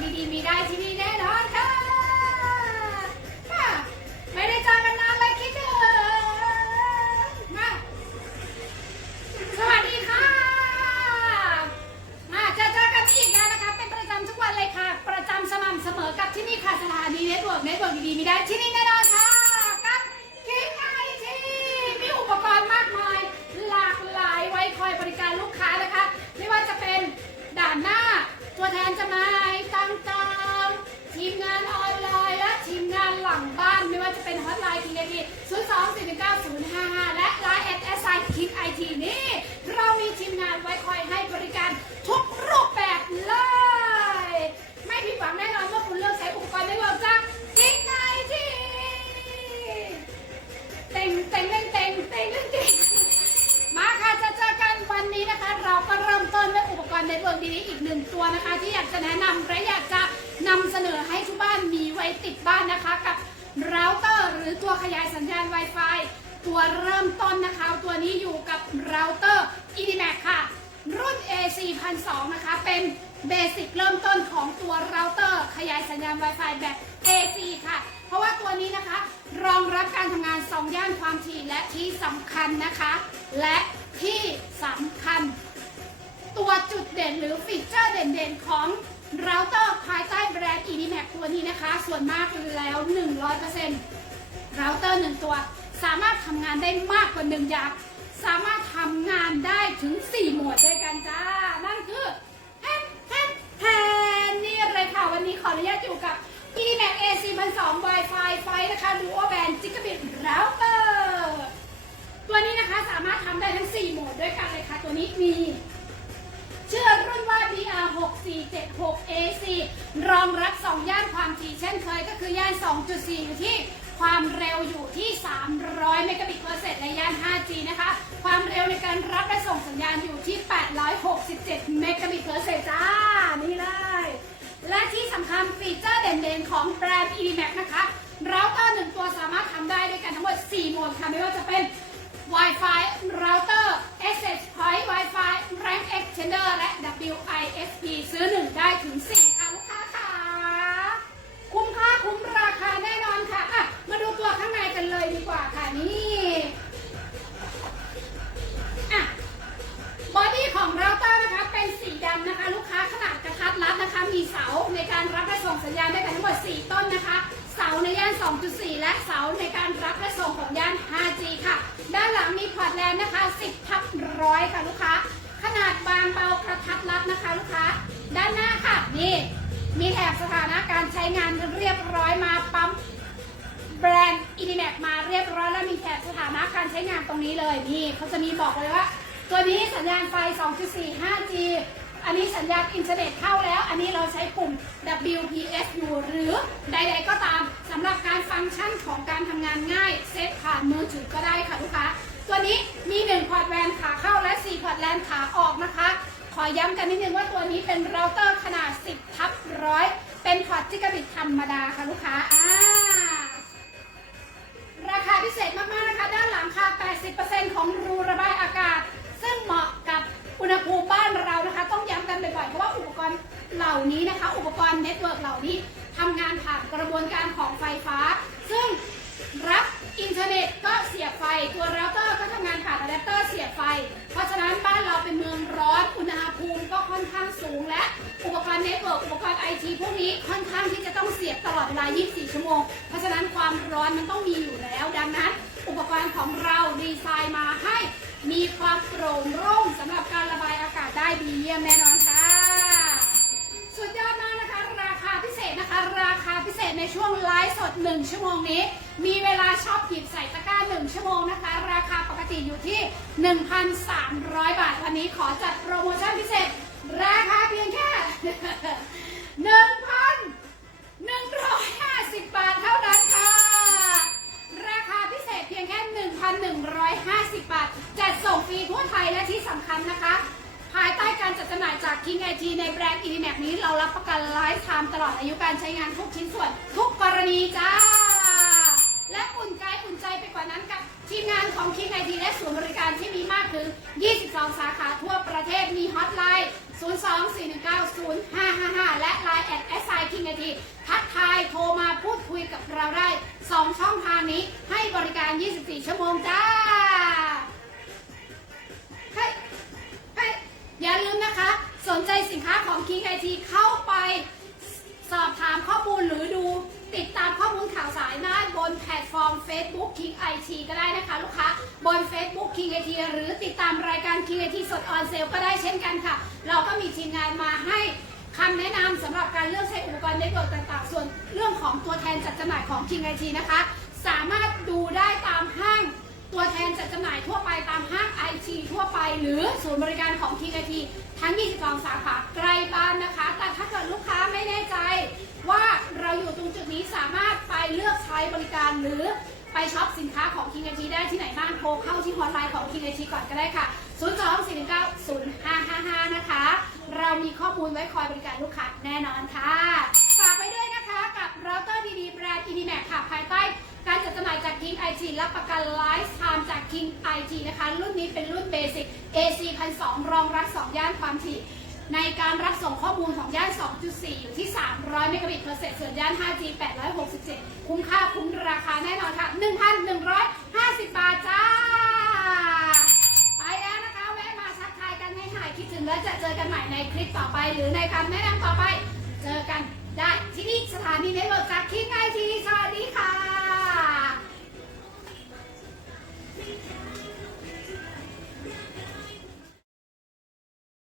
เน็ตเวิร์ก ทีนี่เรามีทีมงานไว้คอยให้บริการทุกรูปแบบเลย ไม่ผิดหวังแน่นอนเมื่อคุณเลือกใช้อุปกรณ์ในเวิร์กจากคิงไอทีเต็งเต็งเต็งเต็งเต็งเต็งต็งมาค่ะจะเจอกันวันนี้นะคะ เราก็เริ่มต้นด้วยอุปกรณ์เน็ตเวิร์กดีๆอีกหนึ่งตัวนะคะ ที่อยากจะแนะนำและอยากจะนำเสนอให้ทุกบ้านมีไว้ติดบ้านนะคะกับเราเตอร์หรือตัวขยายสัญญาณ Wi-Fi ตัวเริ่มต้นนะคะ ตัวนี้อยู่กับเราเตอร์ EDMAX ค่ะ รุ่น AC 1002นะคะ เป็นเบสิกเริ่มต้นของตัวเราเตอร์ ขยายสัญญาณ Wi-Fi แบบ AC ค่ะ เพราะว่าตัวนี้นะคะ รองรับการทำงาน 2 ย่านความถี่และที่สำคัญนะคะ และที่สำคัญ ตัวจุดเด่นหรือฟีเจอร์เด่นๆของเราเตอร์ภายใต้แบรนด์ EDMAX ตัวนี้นะคะ ส่วนมากแล้ว 100%เราเตอร์หนึ่งตัว สามารถทำงานได้มากกว่าหนึ่งอย่าง สามารถทำงานได้ถึง 4 หมวดด้วยกันจ้า นั่นคือแฮนแฮนแฮนนี่เลยค่ะ วันนี้ขออนุญาตอยู่กับ EDMAX AC 1002 Wi-Fi ไฟนะคะ Duo Band Gigabit Router ตัวนี้นะคะสามารถทำได้ทั้ง 4 โหมดด้วยกันเลยค่ะ ตัวนี้มีชื่อรุ่นว่า BR6476 AC รองรับ 2 ย่านความถี่เช่นเคยก็คือย่าน 2.4 อยู่ที่ ความเร็วอยู่ที่ 300 เมกะบิตเปอร์เซ็นต์ในย่าน 5G นะคะ ความเร็วในการรับและส่งสัญญาณอยู่ที่ 867 เมกะบิตเปอร์เซ็นต์จ้า นี่เลย และที่สำคัญฟีเจอร์เด่นๆ ของแบรนด์ EMAX นะคะเราเตอร์หนึ่งตัวสามารถทำได้ด้วยกันทั้งหมด 4 โหมดค่ะ ไม่ว่าจะเป็น Wi-Fi router SS Point Wi-Fi Rank Extender และ WISP ซื้อ 1 ได้ถึง 4 2.4 และเสาในการรับและส่งของยาน 5G ค่ะ ด้านหลังมีพอร์ตแลนด์นะคะ 10ทับร้อยค่ะลูกค้า ขนาดบางเบากระทัดรัดนะคะลูกค้า ด้านหน้าค่ะ นี่มีแถบสถานะการใช้งานเรียบร้อยมาปั๊มแบรนด์ e d m a x มาเรียบร้อยแล้วมีแถบสถานะการใช้งานตรงนี้เลยนี่เขาจะมีบอกเลยว่า ตัวนี้สัญญาณไฟ 2.4 5G อันนี้สัญญาณอินเทอร์เน็ตเข้าแล้ว อันนี้เราใช้ปุ่ม WPS อยู่หรือใดๆก็ตามสำหรับการฟังก์ชันของการทำงานง่ายเซตผ่านมือถือก็ได้ค่ะลูกค้า ตัวนี้มี 1 พอร์ตแวนขาเข้าและ 4 พอร์ตแลนขาออกนะคะ ขอย้ำกันนิดนึงว่าตัวนี้เป็นเราเตอร์ขนาด 10 ทับร้อยเป็นพอร์ตจิกะบิตธรรมดาค่ะลูกค้า เน็ตก็เสียบไฟ ตัวเราเตอร์ก็ทำงานผ่านอะแดปเตอร์เสียบไฟ เพราะฉะนั้นบ้านเราเป็นเมืองร้อนอุณหภูมิก็ค่อนข้างสูงและอุปกรณ์เน็ตเวิร์กอุปกรณ์ไอทีพวกนี้ค่อนข้างที่จะต้องเสียบตลอดเวลา 24 ชั่วโมง เพราะฉะนั้นความร้อนมันต้องมีอยู่แล้ว ดังนั้น อุปกรณ์ของเราดีไซน์มาให้ มีความโปร่งโล่งสำหรับการระบายอากาศได้ดีเยี่ยมแน่นอนค่ะ สุดยอดมากนะคะ ราคาพิเศษนะคะ ราคา ในช่วงไลฟ์สด 1 ชั่วโมงนี้ มีเวลาชอบหยิบใส่ตะกร้า 1 ชั่วโมงนะคะ ราคาปกติอยู่ที่ 1,300 บาท วันนี้ขอจัดโปรโมชั่นพิเศษ ราคาเพียงแค่ 1,150 บาทเท่านั้นค่ะ ราคาพิเศษเพียงแค่ 1,150 บาทจัดส่งฟรีทั่วไทยและที่สำคัญนะคะ จำหน่ายจาก King IT ในแบรนด์ e d m a x นี้เรารับประกันไลฟ์ไทม์ตลอดอายุการใช้งานทุกชิ้นส่วน ทุกกรณีจ้า และอุ่นกายอุ่นใจไปกว่านั้นกับทีมงานของ King IT และศูนย์บริการที่มีมากถึง 22 สาขาทั่วประเทศมีฮอตไลน์ 024190555 และ Line แอด s i King IT ทักทายโทรมาพูดคุยกับเราได้ 2 ช่องทางนี้ให้บริการ 24 ชั่วโมงจ้า นะคะสนใจสินค้าของ King IT เข้าไปสอบถามข้อมูลหรือดูติดตามข้อมูลข่าวสารได้บนแพลตฟอร์ม Facebook King IT ก็ได้นะคะลูกค้า บน Facebook King IT หรือติดตามรายการ King IT สดออนเซลก็ได้เช่นกันค่ะ เราก็มีทีมงานมาให้คำแนะนำสำหรับการเลือกใช้อุปกรณ์เน็ตเวิร์กต่างๆ ส่วนเรื่องของตัวแทนจัดจำหน่ายของ King IT นะคะ สามารถดูได้ตาม IT ทั่วไป หรือศูนย์บริการของ King IT ทั้ง 22 สาขาใกล้บ้านนะคะ แต่ถ้าเกิดลูกค้าไม่แน่ใจ ว่าเราอยู่ตรงจุดนี้สามารถไปเลือกใช้บริการหรือไปช็อปสินค้าของ King IT ได้ที่ไหนบ้างโทรเข้าที่ฮอตไลน์ของ King IT ก่อนก็ได้ค่ะ 0 2 4 9 0 5 5 5 นะคะ เรามีข้อมูลไว้คอยบริการลูกค้าแน่นอนค่ะ IT รับประกันไลฟ์ไทม์จาก King IT นะคะ รุ่นนี้เป็นรุ่นเบสิก AC 1,200รองรับ 2 ย่านความถี่ ในการรับส่งข้อมูลของย่าน 2.4 อยู่ที่ 300เมกะบิตเปอร์เซ็นต์ส่วนย่าน 5G 867 คุ้มค่าคุ้มราคาแน่นอนค่ะ 1,150 บาทจ้า ไปแล้วนะคะแวะมาทักทายกันให้หายคิดถึงแล้วจะเจอกันใหม่ในคลิปต่อไป หรือในคำแนะนำต่อไป เจอกันได้ที่นี่สถานีเน็ตเวิร์กจากคิงไอทีสวัสดีค่ะ